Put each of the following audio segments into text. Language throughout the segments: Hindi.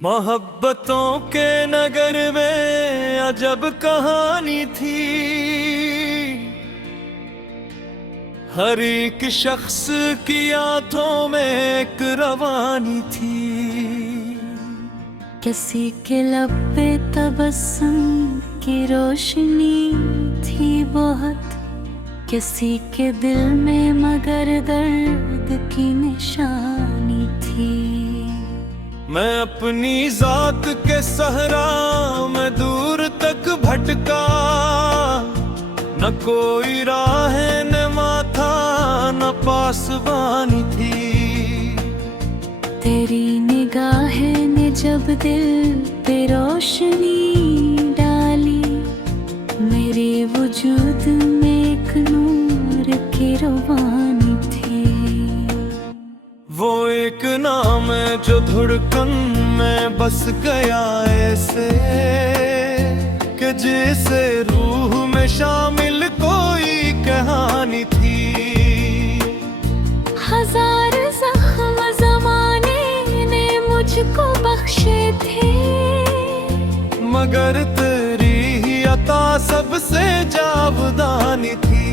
मोहब्बतों के नगर में अजब कहानी थी। हर एक शख्स की आंखों में एक रवानी थी। किसी के लब पे तबस्सुम की रोशनी थी बहुत, किसी के दिल में मगर दर्द की निशानी थी। मैं अपनी जात के सहरा में दूर तक भटका, न कोई राह न माथा न पासबानी थी। तेरी निगाहें ने जब दिल पे रोशनी डाली, मेरे वजूद में एक नूर की रवानी थी। वो एक नाम है जो धड़कन में बस गया ऐसे, कि जैसे रूह में शामिल कोई कहानी थी। हजार जख्म ज़माने ने मुझको बख्शे थे, मगर तेरी ही अता सबसे जावदानी थी।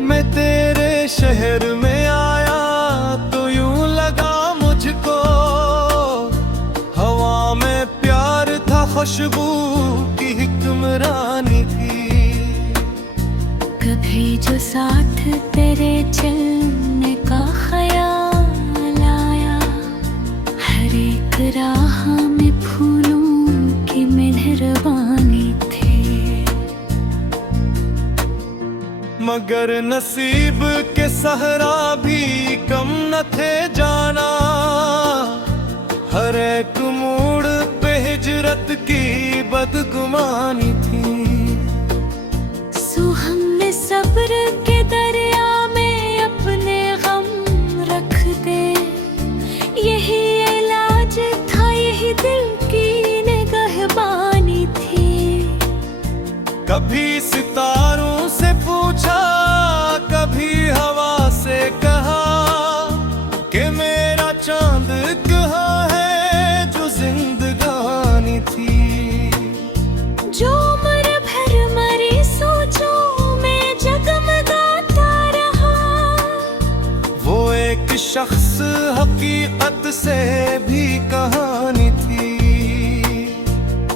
मैं तेरे शहर में आया तो यूं लगा मुझको, हवा में प्यार था खुशबू की हुक्मरानी थी। कभी जो साथ तेरे चलने का ख्याल आया, हर एक राह में फूलों की मेहरबानी थी। मगर नसीब के सहरा भी कम न थे जाना, हर एक मोड़ पे हिजरत की बदगुमानी थी। सो हमने सब्र के दरिया में अपने गम रख दे, यही इलाज था, यही दिल की निगहबानी थी। कभी सितारों से पूछा, कभी हवा से कहा, कि मेरा चांद कहाँ है जो जिंदगानी थी। जो उम्र भर मरी सोचों में जगमगाता रहा, वो एक शख्स हकीकत से भी कहानी थी।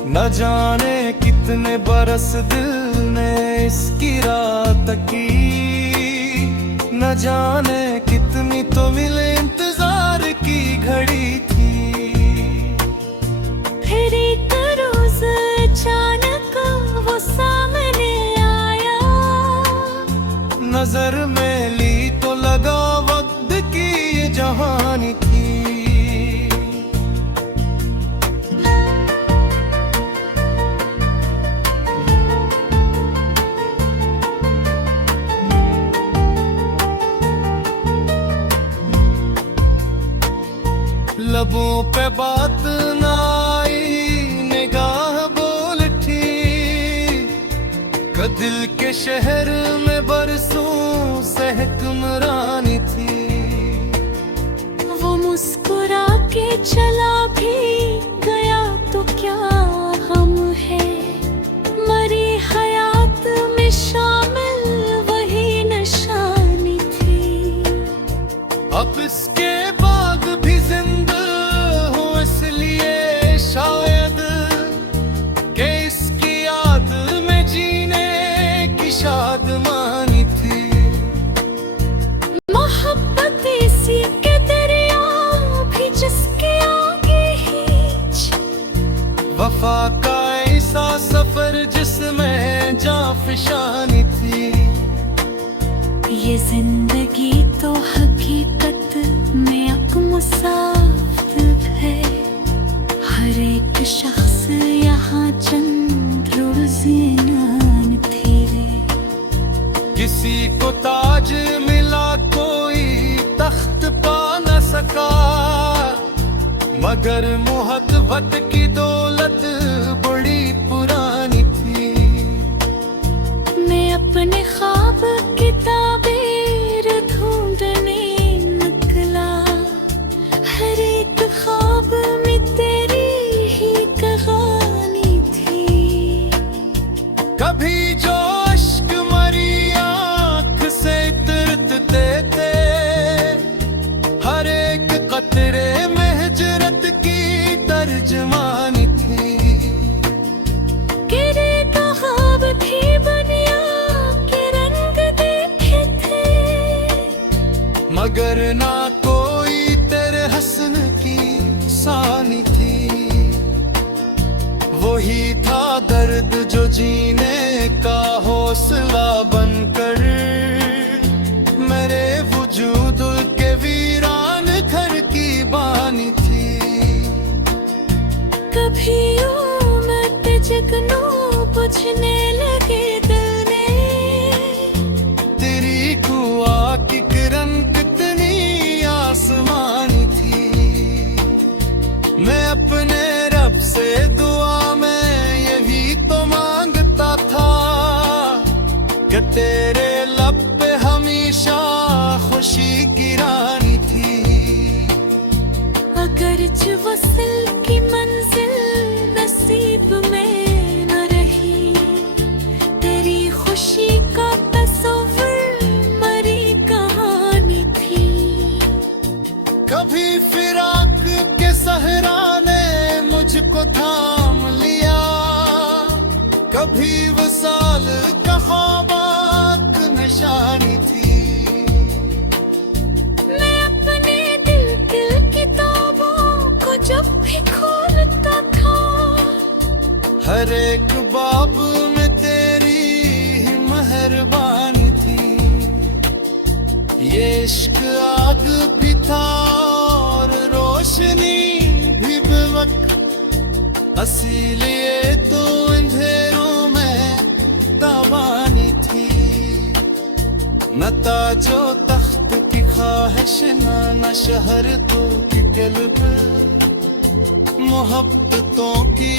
न जाने कितने बरस दिल ने इसकी रात की, न जाने कितनी तो मिले इंतजार की घड़ी थी। फिर एक रोज अचानक वो सामने आया, नजर में ली तो लगा वक्त की ये जहानी थी। लबों पे बात ना आई, निगाह बोल थी, दिल के शहर में बरसों से हुक्मरानी थी। वो मुस्कुरा के चला भी गया तो क्या गम है, मरी हयात में शामिल वही निशानी थी। अब इसके बाद भी जिंदा हूँ इसलिए शायद, कि इसकी याद में जीने की शादमानी थी। मोहब्बत इसी के दरिया भी जिसके आगे हिच, वफा का ऐसा सफर जिसमें जाफिशानी थी। ये जिंदगी तो हकीकत में एक मुसाफिर है, हर एक शख्स यहाँ चंद रोज़ियान थे। किसी को ताज मिला कोई तख्त पा न सका, मगर मोहब्बत की दौलत बड़ी पुरानी थी। मैं अपने ख्वाब की ताबीर ढूंढने निकला, हर एक ख्वाब जीने का हौसला बनकर मेरे वजूद के वीरान घर की बानी थी। कभी उमत जगनू बुझने लगे दिल में, तेरी कुआ की किरण कितनी आसमानी थी। मैं अपने रब से दुआ में यही तो मांगता था कि तेरे लब पे हमेशा खुशी की रानी थी। अगर वसल की मंजिल नसीब में न रही, तेरी खुशी का तस्वीर मरी कहानी थी। कभी फिराक के सहरा ने मुझको थाम लिया, कभी वसाल का ख्वाबाक निशानी थी। मैं अपने दिल किताबों को जब भी खोलता था, हर एक बाब में तेरी ही मेहरबानी थी। ये इश्क आग भी था और रोशनी भी बेवक, इसीलिए तो अंधेरों में ताबानी थी। न ताजो तख्त की ख्वाहिश न शहर तो की किल पे, मोहब्बतों की